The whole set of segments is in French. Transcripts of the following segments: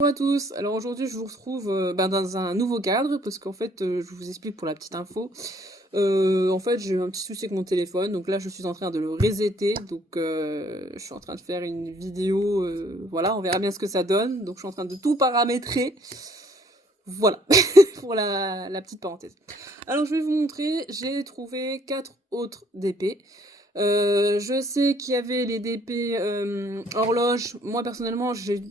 Bonjour à tous, alors aujourd'hui je vous retrouve dans un nouveau cadre parce qu'en fait je vous explique pour la petite info. En fait j'ai eu un petit souci avec mon téléphone, donc là je suis en train de le resetter, donc je suis en train de faire une vidéo, voilà, on verra bien ce que ça donne, donc je suis en train de tout paramétrer, voilà, pour la petite parenthèse. Alors je vais vous montrer, j'ai trouvé 4 autres DP. Je sais qu'il y avait les DP horloge, moi personnellement j'ai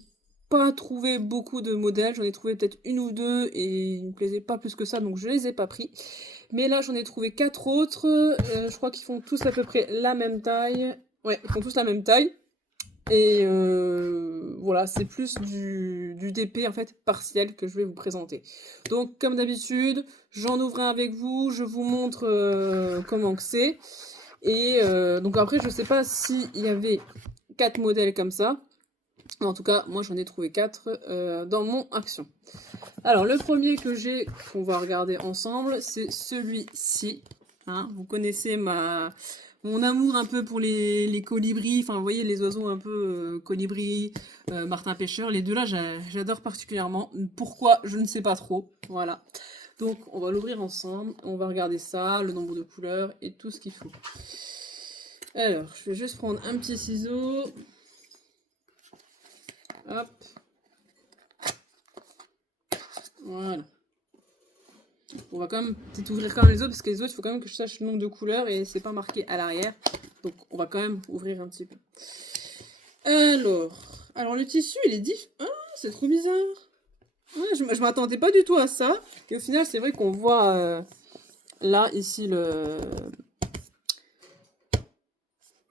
pas trouvé beaucoup de modèles, j'en ai trouvé peut-être une ou deux et ils me plaisaient pas plus que ça, donc je les ai pas pris. Mais là, j'en ai trouvé 4 autres, je crois qu'ils font tous à peu près la même taille. Ouais, ils font tous la même taille. Et voilà, c'est plus du DP en fait partiel que je vais vous présenter. Donc comme d'habitude, j'en ouvre un avec vous, je vous montre comment que c'est. Et donc après, je sais pas s'il y avait 4 modèles comme ça. En tout cas, moi j'en ai trouvé 4 dans mon action. Alors le premier que j'ai, qu'on va regarder ensemble, c'est celui-ci. Hein, vous connaissez mon amour un peu pour les colibris, enfin vous voyez les oiseaux un peu colibris, martin pêcheur, les deux là j'adore particulièrement. Pourquoi? Je ne sais pas trop. Voilà. Donc on va l'ouvrir ensemble, on va regarder ça, le nombre de couleurs et tout ce qu'il faut. Alors, je vais juste prendre un petit ciseau. Hop. Voilà. On va quand même peut-être ouvrir quand même les autres, parce que les autres, il faut quand même que je sache le nombre de couleurs et c'est pas marqué à l'arrière. Donc on va quand même ouvrir un petit peu. Alors le tissu, il est diff... Ah, c'est trop bizarre. Ouais, je m'attendais pas du tout à ça. Et au final, c'est vrai qu'on voit là, ici,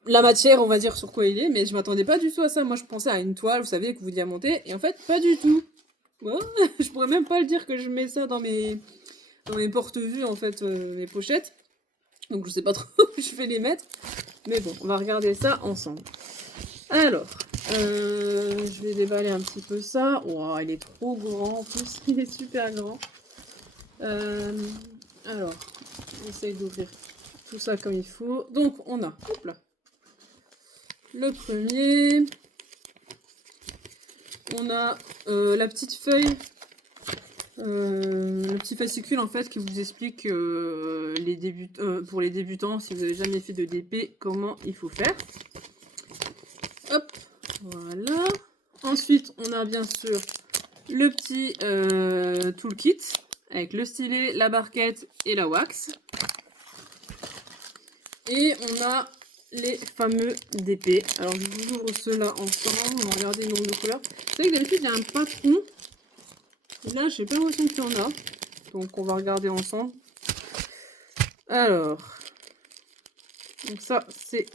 la matière, on va dire sur quoi il est, mais je m'attendais pas du tout à ça. Moi, je pensais à une toile, vous savez, que vous diamantez, et en fait, pas du tout. Bon, je pourrais même pas le dire que je mets ça dans mes porte-vues, en fait, mes pochettes. Donc je sais pas trop où je vais les mettre. Mais bon, on va regarder ça ensemble. Alors, je vais déballer un petit peu ça. Wow, il est trop grand en plus, il est super grand. Alors, j'essaye d'ouvrir tout ça comme il faut. Donc on a, hop là, le premier. On a la petite feuille, le petit fascicule en fait qui vous explique pour les débutants, si vous n'avez jamais fait de DP, comment il faut faire. Hop, voilà. Ensuite, on a bien sûr le petit toolkit avec le stylet, la barquette et la wax. Et on a les fameux DP. Alors, je vous ouvre ceux-là ensemble. On va regarder le nombre de couleurs. Vous savez que d'habitude, il y a un patron. Et là, j'ai pas l'impression qu'il y en a. Donc, on va regarder ensemble. Alors, donc ça, c'est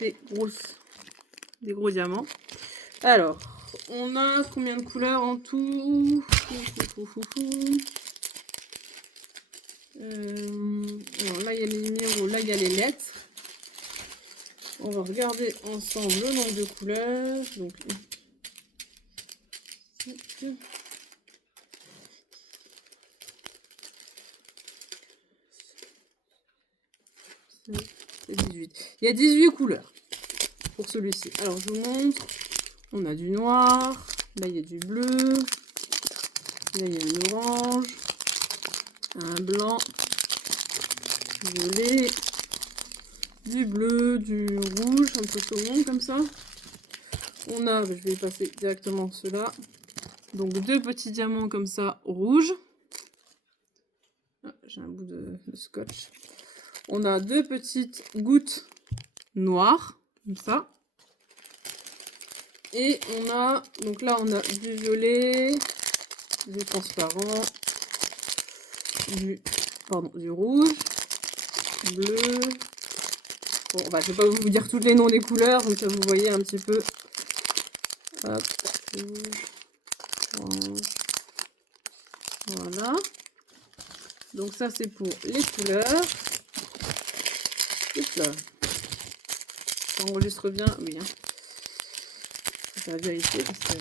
des gros diamants. Alors, on a combien de couleurs en tout? Alors là, il y a les numéros, là, il y a les lettres. On va regarder ensemble le nombre de couleurs. Donc, c'est 18. Il y a 18 couleurs pour celui-ci. Alors, je vous montre. On a du noir. Là, il y a du bleu. Là, il y a un orange. Un blanc. Violet. Du bleu, du rouge, un peu tout le monde comme ça. On a, je vais passer directement ceux-là. Donc deux petits diamants comme ça, rouges. Ah, j'ai un bout de scotch. On a deux petites gouttes noires, comme ça. Et on a, donc là on a du violet, du transparent, du rouge, bleu. Bon, bah, je vais pas vous dire tous les noms des couleurs, donc vous voyez un petit peu. Hop, rouge, voilà. Donc ça c'est pour les couleurs. Hop là. Ça enregistre bien, oui. Hein. Ça va vérifier parce que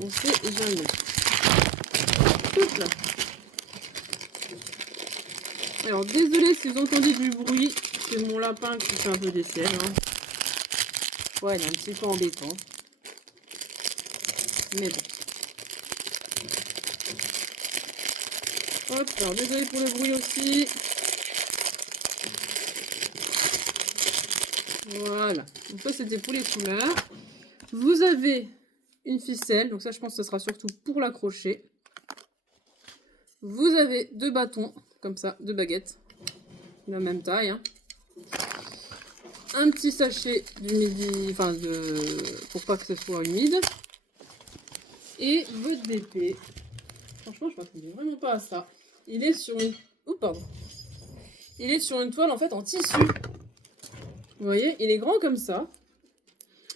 on sait jamais. Hop là. Alors désolé si vous entendez du bruit, c'est mon lapin qui fait un peu des siennes. Hein. Ouais, il est un petit peu embêtant. Mais bon. Hop, alors désolé pour le bruit aussi. Voilà, donc ça c'était pour les couleurs. Vous avez une ficelle, donc ça je pense que ce sera surtout pour l'accrocher. Vous avez 2 bâtons, comme ça, 2 baguettes, de la même taille. Hein. Un petit sachet d'humidité, enfin pour pas que ce soit humide. Et votre DP. Franchement, je m'attendais vraiment pas à ça. Il est sur une... Oh, pardon. Il est sur une toile en fait en tissu. Vous voyez, il est grand comme ça.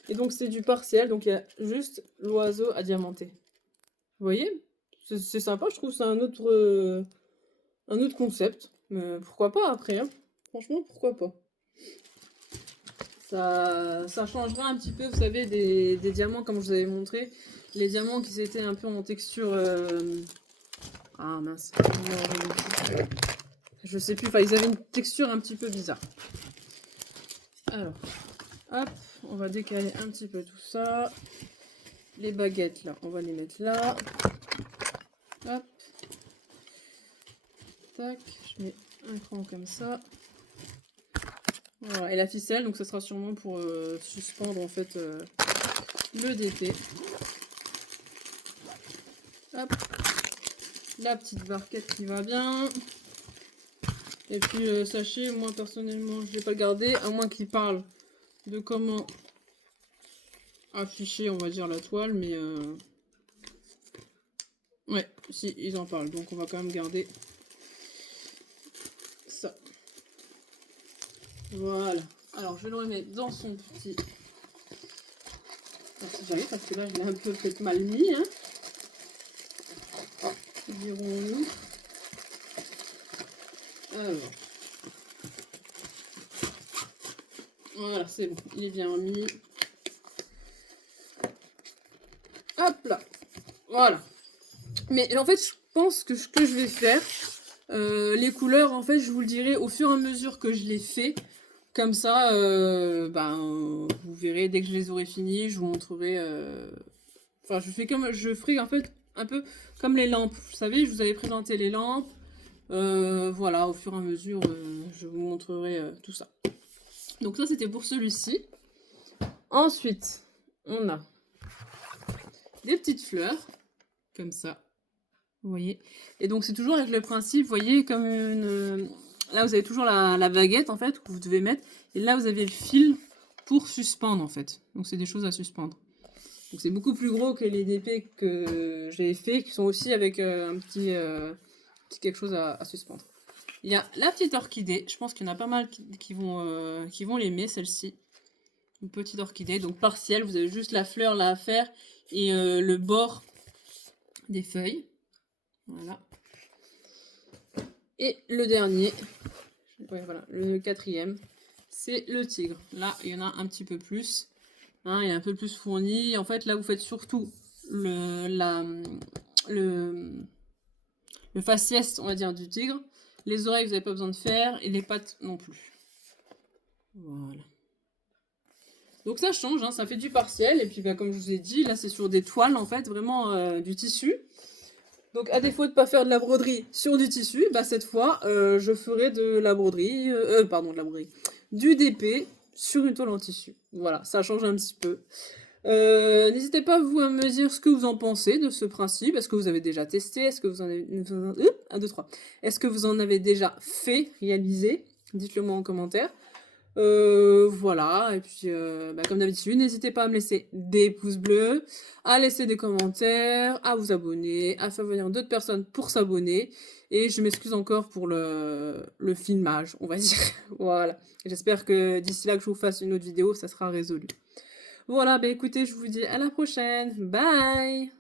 Et donc c'est du partiel, donc il y a juste l'oiseau à diamanter. Vous voyez, c'est sympa, je trouve que c'est un autre concept. Mais pourquoi pas après, hein. Franchement, pourquoi pas. Ça changera un petit peu, vous savez, des diamants comme je vous avais montré. Les diamants qui étaient un peu en texture... Ah mince. Je sais plus, enfin ils avaient une texture un petit peu bizarre. Alors, hop, on va décaler un petit peu tout ça. Les baguettes là, on va les mettre là. Hop. Tac, je mets un cran comme ça. Voilà, et la ficelle, donc ça sera sûrement pour suspendre en fait le DP. Hop. La petite barquette qui va bien. Et puis le sachet, moi personnellement, je vais pas le garder, à moins qu'il parle de comment afficher, on va dire, la toile, mais ouais, si, ils en parlent, donc on va quand même garder ça. Voilà. Alors, je vais le remettre dans son petit... Alors, si j'arrive, parce que là, je l'ai un peu peut-être mal mis, hein. Dirons-nous. Alors. Voilà, c'est bon, il est bien mis. Hop là. Voilà. Mais en fait, je pense que ce que je vais faire, les couleurs, en fait, je vous le dirai au fur et à mesure que je les fais. Comme ça, vous verrez, dès que je les aurai finis, je vous montrerai... Enfin, je ferai en fait un peu comme les lampes. Vous savez, je vous avais présenté les lampes. Voilà, au fur et à mesure, je vous montrerai tout ça. Donc ça, c'était pour celui-ci. Ensuite, on a des petites fleurs, comme ça. Vous voyez. Et donc, c'est toujours avec le principe, vous voyez, comme une... Là, vous avez toujours la baguette, en fait, que vous devez mettre. Et là, vous avez le fil pour suspendre, en fait. Donc, c'est des choses à suspendre. Donc, c'est beaucoup plus gros que les DP que j'ai fait, qui sont aussi avec un petit quelque chose à suspendre. Il y a la petite orchidée. Je pense qu'il y en a pas mal qui vont l'aimer, celle-ci. Une petite orchidée. Donc, partielle. Vous avez juste la fleur là à faire et le bord des feuilles. Voilà. Et le dernier, ouais, voilà, le 4e, c'est le tigre. Là, il y en a un petit peu plus. Hein, il est un peu plus fourni. En fait, là, vous faites surtout le faciès, on va dire, du tigre. Les oreilles, vous n'avez pas besoin de faire. Et les pattes non plus. Voilà. Donc ça change, hein, ça fait du partiel. Et puis, bah, comme je vous ai dit, là, c'est sur des toiles, en fait, vraiment du tissu. Donc, à défaut de ne pas faire de la broderie sur du tissu, bah, cette fois, je ferai de la broderie, du DP sur une toile en tissu. Voilà, ça change un petit peu. N'hésitez pas, vous, à me dire ce que vous en pensez de ce principe. Est-ce que vous avez déjà testé? Est-ce que vous en avez... 1, 2, 3. Est-ce que vous en avez déjà fait, réalisé? Dites-le moi en commentaire. Voilà, et puis comme d'habitude, n'hésitez pas à me laisser des pouces bleus, à laisser des commentaires, à vous abonner, à faire venir d'autres personnes pour s'abonner, et je m'excuse encore pour le filmage, on va dire. Voilà, j'espère que d'ici là que je vous fasse une autre vidéo, ça sera résolu. Voilà, écoutez, je vous dis à la prochaine, bye!